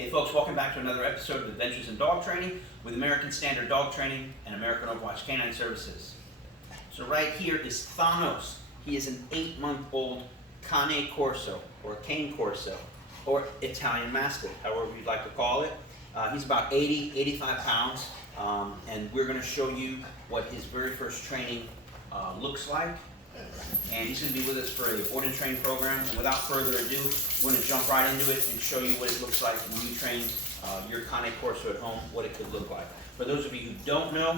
Hey folks, welcome back to another episode of Adventures in Dog Training with American Standard Dog Training and American Overwatch Canine Services. So right here is Thanos. He is an 8-month-old Cane Corso, or Cane Corso, or Italian Mastiff, however you'd like to call it. He's about 85 pounds, and we're going to show you what his very first training looks like. And he's going to be with us for a board and train program. And without further ado, we're going to jump right into it and show you what it looks like when you train your Cane Corso at home, what it could look like. For those of you who don't know,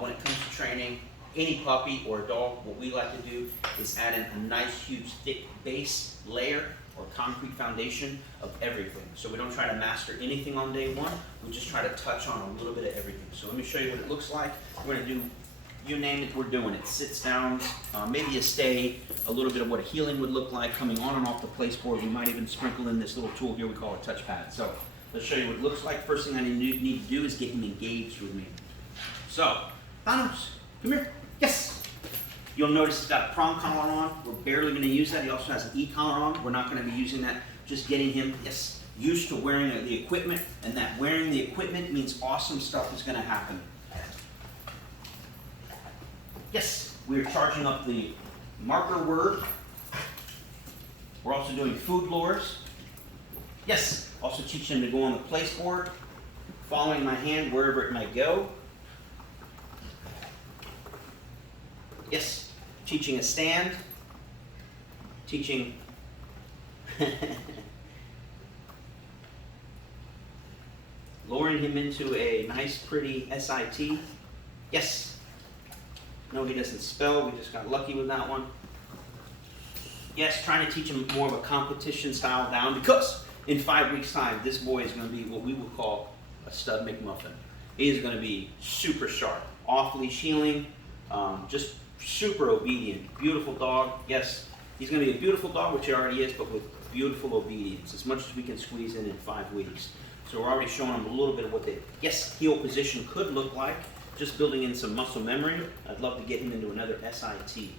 when it comes to training any puppy or dog, what we like to do is add in a nice, huge, thick base layer or concrete foundation of everything. So we don't try to master anything on day one. We just try to touch on a little bit of everything. So let me show you what it looks like. We're going to do, you name it, we're doing it. Sits down, maybe a stay, a little bit of what a healing would look like, coming on and off the place board. We might even sprinkle in this little tool here we call a touchpad. So let's show you what it looks like. First thing I need to do is get him engaged with me. So, Thanos, come here. Yes! You'll notice he's got a prong collar on. We're barely going to use that. He also has an e-collar on. We're not going to be using that. Just getting him, yes, used to wearing the equipment, and that wearing the equipment means awesome stuff is going to happen. Yes, we're charging up the marker word. We're also doing food lures. Yes, also teaching him to go on the place board, following my hand wherever it might go. Yes, teaching a stand, teaching lowering him into a nice, pretty SIT. Yes. No, he doesn't spell. We just got lucky with that one. Yes, trying to teach him more of a competition style down, because in 5 weeks' time, this boy is going to be what we would call a stud McMuffin. He is going to be super sharp, off-leash healing, just super obedient, beautiful dog. Yes, he's going to be a beautiful dog, which he already is, but with beautiful obedience, as much as we can squeeze in 5 weeks. So we're already showing him a little bit of what the heel position could look like. Just building in some muscle memory. I'd love to get him into another SIT.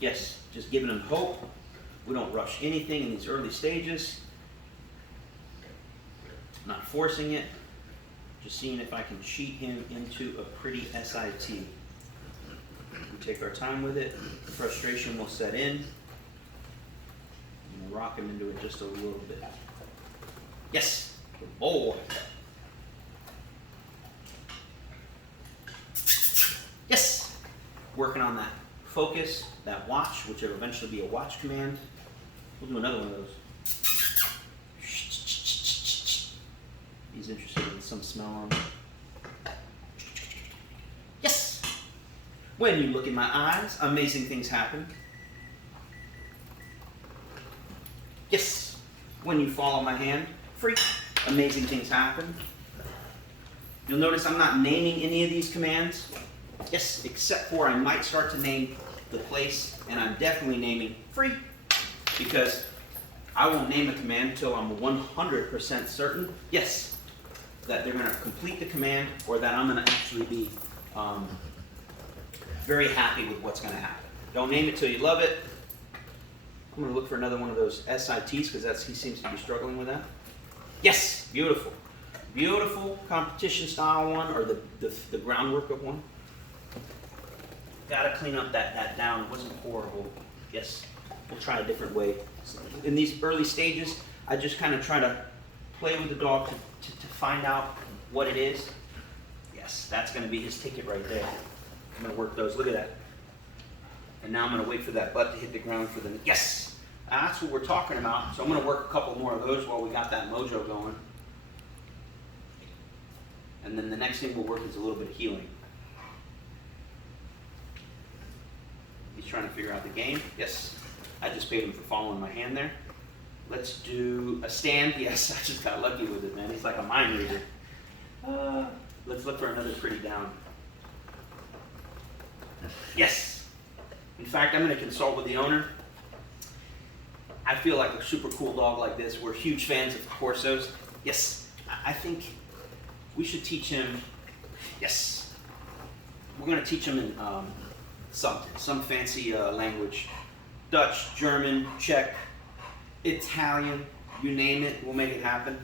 Yes, just giving him hope. We don't rush anything in these early stages. Not forcing it. Just seeing if I can cheat him into a pretty SIT. We take our time with it. Frustration will set in. And we'll rock him into it just a little bit. Yes! Good boy. Yes! Working on that focus, that watch, which will eventually be a watch command. We'll do another one of those. He's interested in some smell on it. Yes! When you look in my eyes, amazing things happen. Yes! When you follow my hand, freak. Amazing things happen. You'll notice I'm not naming any of these commands. Yes, except for I might start to name the place, and I'm definitely naming free, because I won't name a command until I'm 100% certain, yes, that they're going to complete the command, or that I'm going to actually be very happy with what's going to happen. Don't name it till you love it. I'm going to look for another one of those SITs, because he seems to be struggling with that. Yes, beautiful. Beautiful competition style one, or the groundwork of one. Gotta clean up that down. It wasn't horrible. Yes, we'll try a different way. In these early stages, I just kind of try to play with the dog to find out what it is. Yes, that's gonna be his ticket right there. I'm gonna work those, look at that. And now I'm gonna wait for that butt to hit the ground for the, yes! That's what we're talking about. So I'm going to work a couple more of those while we got that mojo going. And then the next thing we'll work is a little bit of healing. He's trying to figure out the game. Yes, I just paid him for following my hand there. Let's do a stand. Yes, I just got lucky with it, man. He's like a mind reader. Let's look for another pretty down. Yes. In fact, I'm going to consult with the owner. I feel like a super cool dog like this. We're huge fans of Corsos. Yes, I think we should teach him. Yes, we're going to teach him in some fancy language. Dutch, German, Czech, Italian, you name it, we'll make it happen.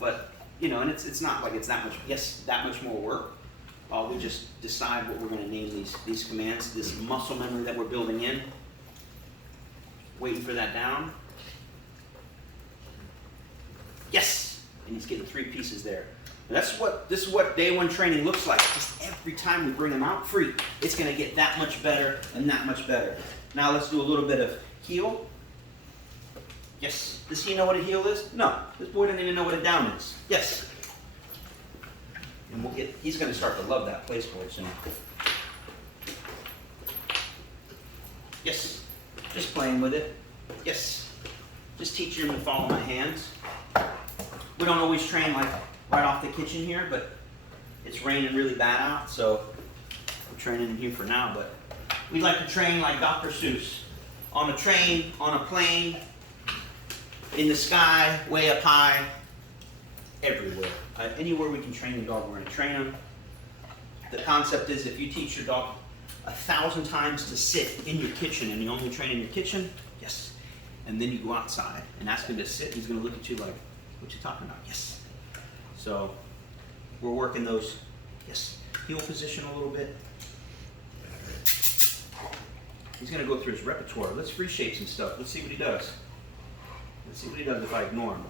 But, you know, and it's not like it's that much, yes, that much more work. We just decide what we're going to name these commands, this muscle memory that we're building in. Waiting for that down. Yes! And he's getting 3 pieces there. And this is what day 1 training looks like. Just every time we bring him out free, it's going to get that much better and that much better. Now let's do a little bit of heel. Yes. Does he know what a heel is? No. This boy doesn't even know what a down is. Yes. And he's going to start to love that place board soon. Yes. Just playing with it. Yes. Just teaching him to follow my hands. We don't always train like right off the kitchen here, but it's raining really bad out, so we're training in here for now. But we like to train like Dr. Seuss. On a train, on a plane, in the sky, way up high, everywhere. Anywhere we can train the dog, we're going to train him. The concept is if you teach your dog 1,000 times to sit in your kitchen and you only train in your kitchen, yes, and then you go outside and ask him to sit, he's going to look at you like, what you talking about? Yes. So we're working those, yes, heel position a little bit. He's going to go through his repertoire. Let's free shape some stuff. Let's see what he does. Let's see what he does if I ignore him.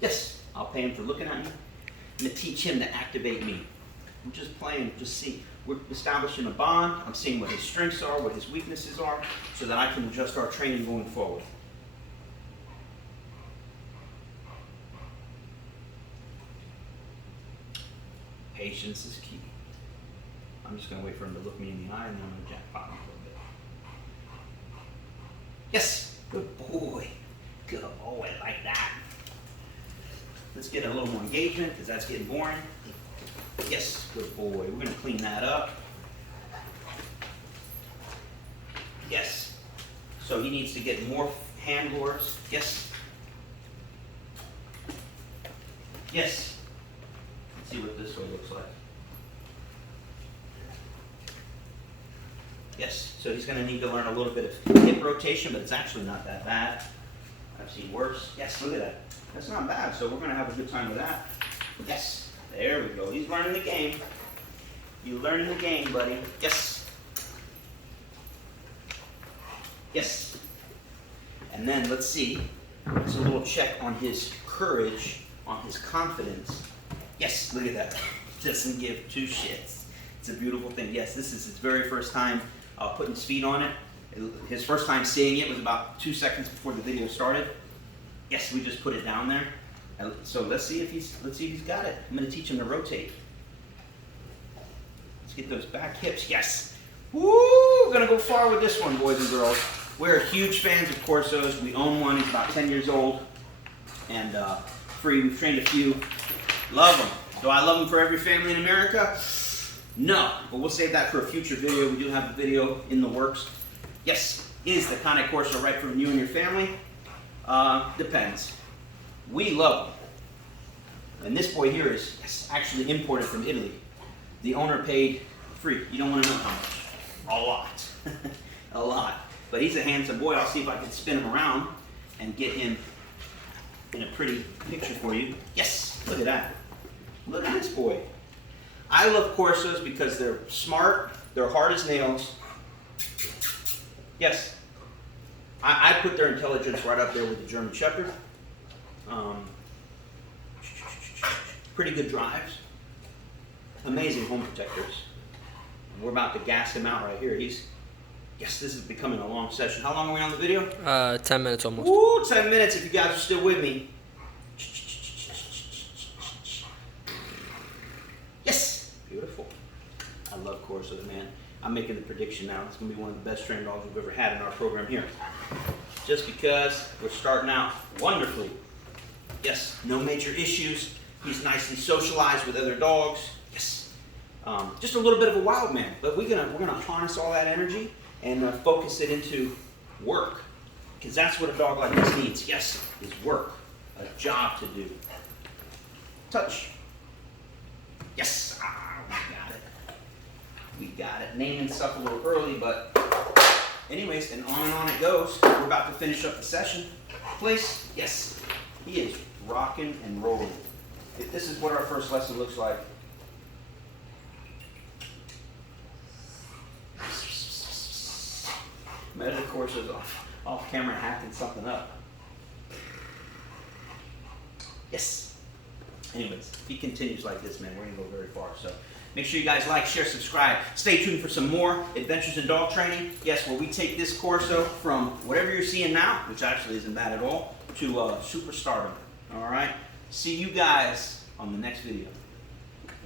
Yes, I'll pay him for looking at me. I'm going to teach him to activate me. I'm just playing, just see. We're establishing a bond. I'm seeing what his strengths are, what his weaknesses are, so that I can adjust our training going forward. Patience is key. I'm just going to wait for him to look me in the eye and then I'm going to jackpot him a little bit. Yes, good boy. Good boy, like that. Let's get a little more engagement because that's getting boring. Yes, good boy. We're going to clean that up. Yes. So he needs to get more hand lures. Yes. Yes. Let's see what this one looks like. Yes. So he's going to need to learn a little bit of hip rotation, but it's actually not that bad. I've seen worse. Yes, look at that. That's not bad. So we're going to have a good time with that. Yes. There we go. He's learning the game. You're learning the game, buddy. Yes. Yes. And then let's see. It's a little check on his courage, on his confidence. Yes, look at that. Doesn't give 2 shits. It's a beautiful thing. Yes, this is his very first time putting his feet on it. His first time seeing it was about 2 seconds before the video started. Yes, we just put it down there. So let's see if he's got it. I'm going to teach him to rotate. Let's get those back hips. Yes. Woo! We're going to go far with this one, boys and girls. We're huge fans of Corsos. We own one. He's about 10 years old and free. We've trained a few. Love them. Do I love them for every family in America? No, but we'll save that for a future video. We do have a video in the works. Yes, is the Cane Corso right for you and your family? Depends. We love them. And this boy here is actually imported from Italy. The owner paid free. You don't want to know how much. A lot. A lot. But he's a handsome boy. I'll see if I can spin him around and get him in a pretty picture for you. Yes, look at that. Look at this boy. I love Corsos because they're smart, they're hard as nails. Yes, I put their intelligence right up there with the German Shepherd. Pretty good drives. Amazing home protectors. We're about to gas him out right here. Yes, this is becoming a long session. How long are we on the video? 10 minutes almost. Woo, 10 minutes if you guys are still with me. Yes, beautiful. I love Corsos, man. I'm making the prediction now. It's going to be one of the best trained dogs we've ever had in our program here. Just because we're starting out wonderfully. Yes, no major issues. He's nicely socialized with other dogs. Yes. Just a little bit of a wild man, but we're gonna harness all that energy and focus it into work, because that's what a dog like this needs. Yes, is work, a job to do. Touch. Yes. We got it. We got it. Naming stuff a little early, but Anyways, and on it goes. We're about to finish up the session. Place, yes, he is rocking and rolling. If this is what our first lesson looks like. Imagine Corso's off camera hacking something up. Yes. Anyways, if he continues like this, man, we're gonna go very far. So make sure you guys like, share, subscribe. Stay tuned for some more Adventures in Dog Training. Yes, where we take this Corso from whatever you're seeing now, which actually isn't bad at all, to superstardom. All right. See you guys on the next video.